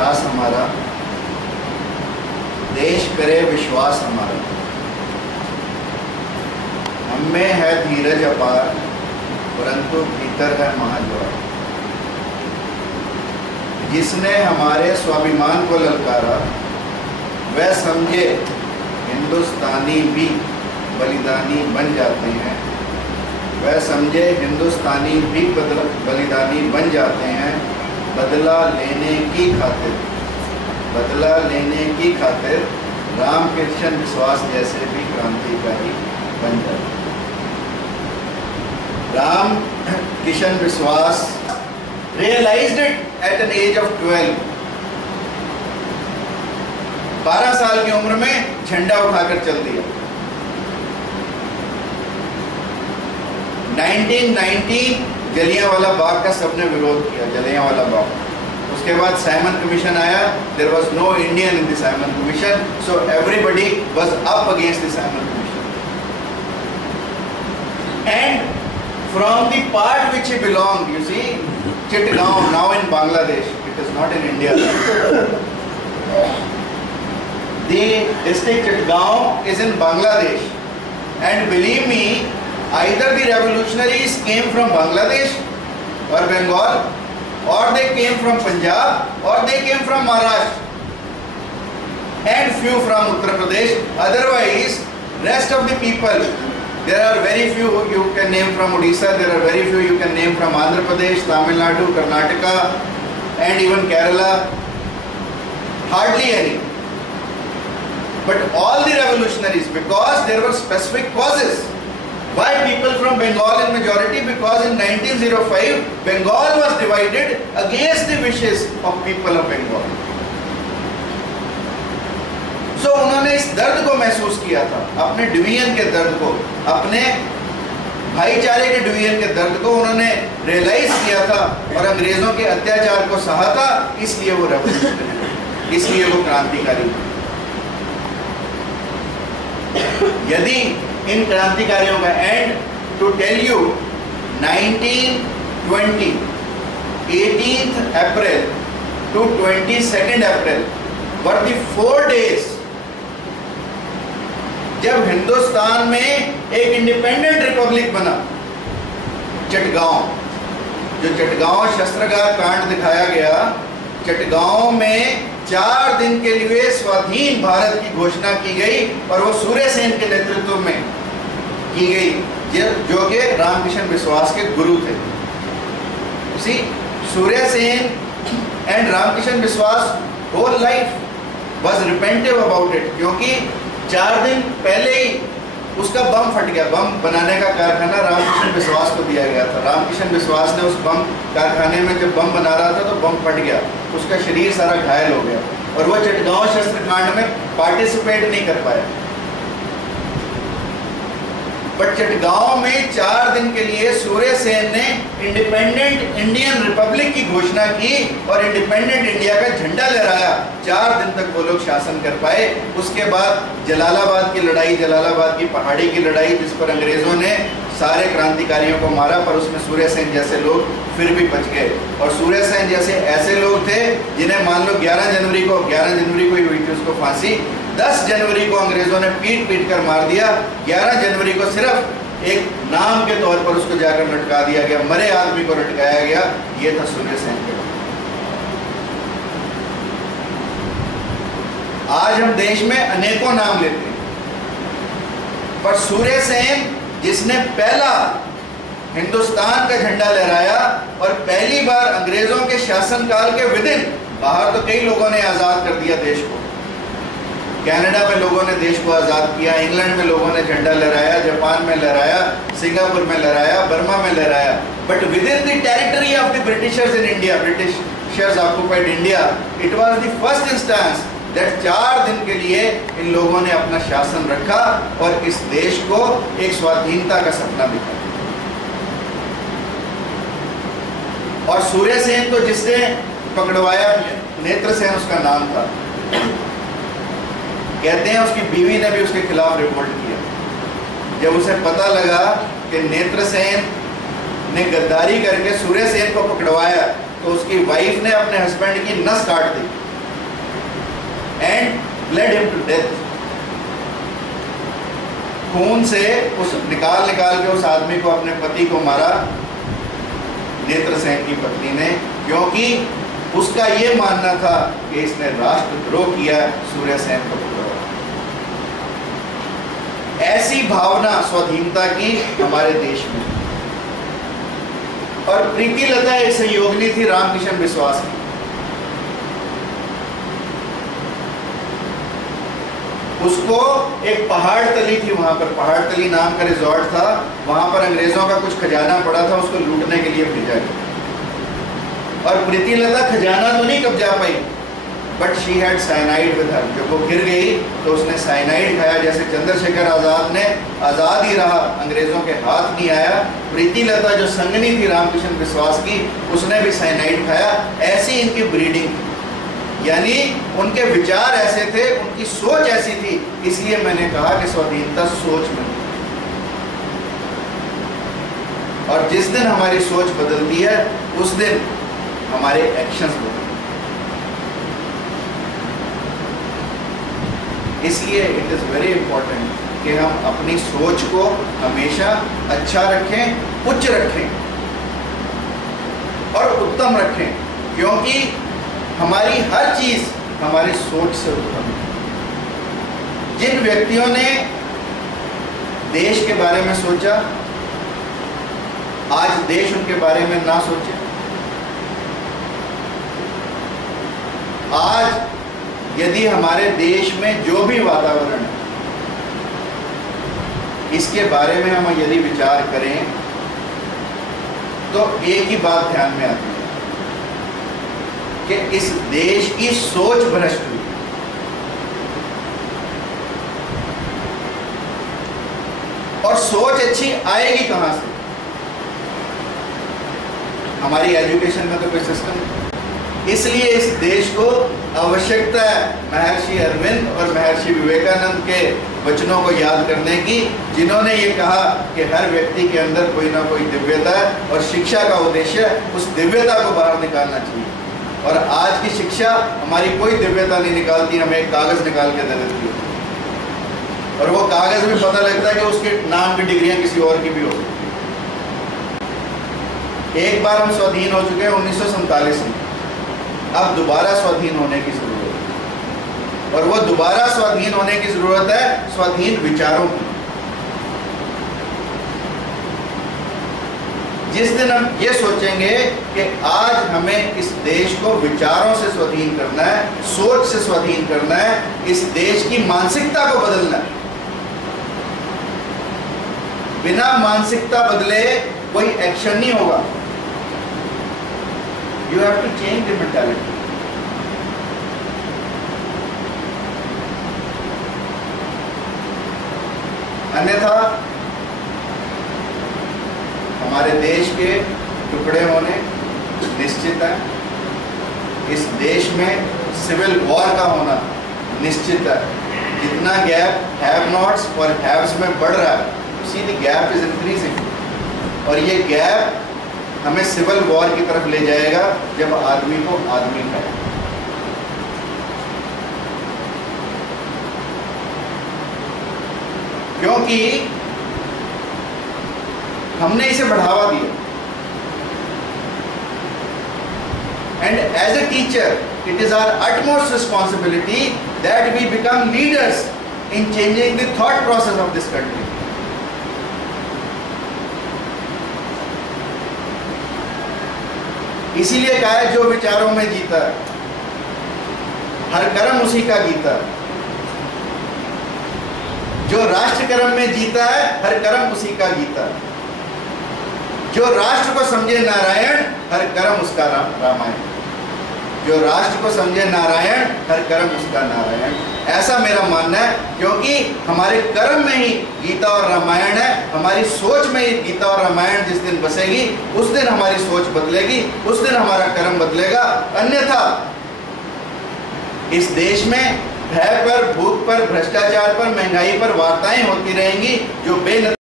इतिहास हमारा, देश करे विश्वास हमारा। हमें है धीरज अपार, परंतु भीतर है महाज्वार। जिसने हमारे स्वाभिमान को ललकारा, वह समझे हिंदुस्तानी भी बलिदानी बन जाते हैं। वह समझे हिंदुस्तानी भी बलिदानी बन जाते हैं। बदला लेने की खातिर, बदला लेने की खातिर रामकृष्ण विश्वास जैसे भी क्रांतिकारी बन जाते हैं। राम किशन विश्वास realized it at an age of 12। 12 साल की उम्र में झंडा उठाकर चल दिया। 1919 जलियांवाला बाग का सबने विरोध किया, जलियांवाला बाग। उसके बाद साइमन कमीशन आया। There was no Indian in the Simon Commission, so everybody was up against the Simon Commission. And from the part which he belonged, you see, Chittagaon, now in Bangladesh, it is not in India. The district Chittagaon is in Bangladesh, and believe me, either the revolutionaries came from Bangladesh or Bengal, or they came from Punjab, or they came from Maharashtra, and few from Uttar Pradesh. Otherwise, rest of the people, there are very few you can name from Odisha, there are very few you can name from Andhra Pradesh, Tamil Nadu, Karnataka, and even Kerala. Hardly any. But all the revolutionaries, because there were specific causes. Why people from Bengal in majority? Because in 1905, Bengal was divided against the wishes of people of Bengal. So, उन्होंने इस दर्द को महसूस किया था, अपने division के दर्द को, अपने भाईचारे के डिवीजन के दर्द को उन्होंने रियलाइज किया था और अंग्रेजों के अत्याचार को सहा था। इसलिए वो रेवोल्यूशनरी, इसलिए वो क्रांतिकारी। यदि इन क्रांतिकारियों का end, to tell you, 1920 18th April to 22nd April were the 4 days जब हिंदुस्तान में एक इंडिपेंडेंट रिपब्लिक बना। चटगांव, जो चटगांव शस्त्रागार कांड दिखाया गया, चटगांव में 4 दिन के लिए स्वाधीन भारत की घोषणा की गई और वो सूर्य सेन के नेतृत्व में की गई, जो कि रामकिशन विश्वास के गुरु थे। उसी Surya Sen and Ramkishan Biswas whole life was repentant about it, क्योंकि 4 दिन पहले ही उसका बम फट गया। बम बनाने का कारखाना रामकिशन विश्वास को दिया गया था। रामकिशन विश्वास ने उस बम कारखाने में जब बम बना रहा था तो बम फट गया, उसका शरीर सारा घायल हो गया और वो चटगांव शस्त्रकांड में पार्टिसिपेट नहीं कर पाया। बट चटगांव में 4 दिन के लिए सूर्य सेन ने इंडिपेंडेंट इंडियन रिपब्लिक की घोषणा की और इंडिपेंडेंट इंडिया का झंडा लहराया। 4 दिन तक वो लोग शासन कर पाए। उसके बाद जलालाबाद की लड़ाई, जलालाबाद की पहाड़ी की लड़ाई, जिस पर अंग्रेजों ने सारे क्रांतिकारियों को मारा, पर उसमें सूर्य सेन जैसे लोग फिर भी बच गए। और सूर्य सेन जैसे ऐसे लोग थे जिन्हें मान लो 11 जनवरी को ही हुई थी उसको फांसी, 10 जनवरी को अंग्रेजों ने पीट कर मार दिया। 11 जनवरी को सिर्फ एक नाम के तौर पर उसको जाकर लटका दिया गया, मरे आदमी को लटकाया गया। ये था सूर्य सेन के। आज हम देश में अनेकों नाम लेते हैं, पर सूर्य सेन जिसने पहला हिंदुस्तान का झंडा लहराया और पहली बार अंग्रेजों के शासनकाल के विदिन, बाहर तो कई लोगों ने आजाद कर दिया देश को, कनाडा में लोगों ने देश को आजाद किया, इंग्लैंड में लोगों ने झंडा लहराया, जापान में लहराया, सिंगापुर में लहराया, बर्मा में लहराया, but with in the territory of the Britishers in India, Britishers occupied India, it was the first instance that 4 दिन के लिए इन लोगों ने अपना शासन रखा और इस देश को एक स्वाधीनता का सपना दिखाया। और सूर्य सेन को जिसने पकड़वाया, नेत्र सेन उसका नाम था, कहते हैं उसकी बीवी ने भी उसके खिलाफ रिपोर्ट किया। जब उसे पता लगा कि नेत्र सेन ने गद्दारी करके सूर्य सेन को पकड़वाया, तो उसकी वाइफ ने अपने हस्बैंड की नस काट दी and bled him to death. खून से उस निकाल के उस आदमी को, अपने पति को मारा नेत्रसेन की पत्नी ने, क्योंकि उसका ये मानना था कि इसने राष्ट्रद्रोह किया सूर्यसेन को पुत्र। ऐसी भावना स्वाधीनता की हमारे देश में। और प्रीति लता एक सहयोगिनी थी रामकिशन विश्वास की। उसको एक पहाड़ तली थी, वहां पर पहाड़ तली नाम का रिजॉर्ट था, वहां पर अंग्रेजों का कुछ खजाना पड़ा था, उसको लूटने के लिए भेजा गया। और प्रीति लता खजाना तो नहीं कब्जा पाई, but she had cyanide with her. जब वो गिर गई तो उसने साइनाइड खाया। जैसे चंद्रशेखर आजाद ने आजाद ही रहा, अंग्रेजों के हाथ नहीं आया, प्रीति लता जो संगनी थी रामकिशन विश्वास की, उसने भी साइनाइड खाया। ऐसी इनकी ब्रीडिंग थी, यानी उनके विचार ऐसे थे, उनकी सोच ऐसी थी। इसलिए मैंने कहा कि स्वाधीनता सोच में। और जिस दिन हमारी सोच बदलती है उस दिन हमारे एक्शंस बदलते हैं। इसलिए इट इज़ वेरी इंपॉर्टेंट कि हम अपनी सोच को हमेशा अच्छा रखें, उच्च रखें और उत्तम रखें, क्योंकि हमारी हर चीज हमारी सोच से उत्पन्न है। जिन व्यक्तियों ने देश के बारे में सोचा, आज देश उनके बारे में ना सोचे। आज यदि हमारे देश में जो भी वातावरण है, इसके बारे में हम यदि विचार करें तो एक ही बात ध्यान में आती है कि इस देश की सोच भ्रष्ट हुई। और सोच अच्छी आएगी कहां से? हमारी एजुकेशन में तो कोई सिस्टम नहीं। इसलिए इस देश को आवश्यकता है महर्षि अरविंद और महर्षि विवेकानंद के वचनों को याद करने की, जिन्होंने ये कहा कि हर व्यक्ति के अंदर कोई ना कोई दिव्यता है और शिक्षा का उद्देश्य उस दिव्यता को बाहर निकालना चाहिए। और आज की शिक्षा हमारी कोई दिव्यता नहीं निकालती, हमें एक कागज निकाल के दे देती है, और वो कागज में पता लगता है कि उसके नाम की डिग्रियां किसी और की भी हो सकती है। एक बार हम स्वाधीन हो चुके हैं 1947 में, अब दोबारा स्वाधीन होने की जरूरत है। और वो दोबारा स्वाधीन होने की जरूरत है स्वाधीन विचारों की। जिस दिन हम ये सोचेंगे कि आज हमें इस देश को विचारों से स्वाधीन करना है, सोच से स्वाधीन करना है, इस देश की मानसिकता को बदलना है। बिना मानसिकता बदले कोई एक्शन नहीं होगा। You have to change the mentality. अन्यथा हमारे देश के टुकड़े होने निश्चित है। इस देश में सिविल वॉर का होना निश्चित है। जितना गैप हैव नॉट्स और हैव्स में बढ़ रहा है, see the gap is increasing. और ये गैप हमें सिविल वॉर की तरफ ले जाएगा जब आदमी को आदमी खाए। क्योंकि हमने इसे बढ़ावा दिया। And as a teacher it is our utmost responsibility that we become leaders in changing the thought process of this country. इसीलिए कहा है जो विचारों में जीता है हर कर्म उसी का गीता है। जो राष्ट्र कर्म में जीता है हर कर्म उसी का गीता है। जो राष्ट्र को समझे नारायण हर कर्म उसका रामायण। जो राष्ट्र को समझे नारायण हर कर्म उसका नारायण। ऐसा मेरा मानना है, क्योंकि हमारे कर्म में ही गीता और रामायण है। हमारी सोच में ही गीता और रामायण जिस दिन बसेगी उस दिन हमारी सोच बदलेगी, उस दिन हमारा कर्म बदलेगा। अन्यथा इस देश में भय पर, भूख पर, भ्रष्टाचार पर, महंगाई पर वार्ताएं होती रहेंगी जो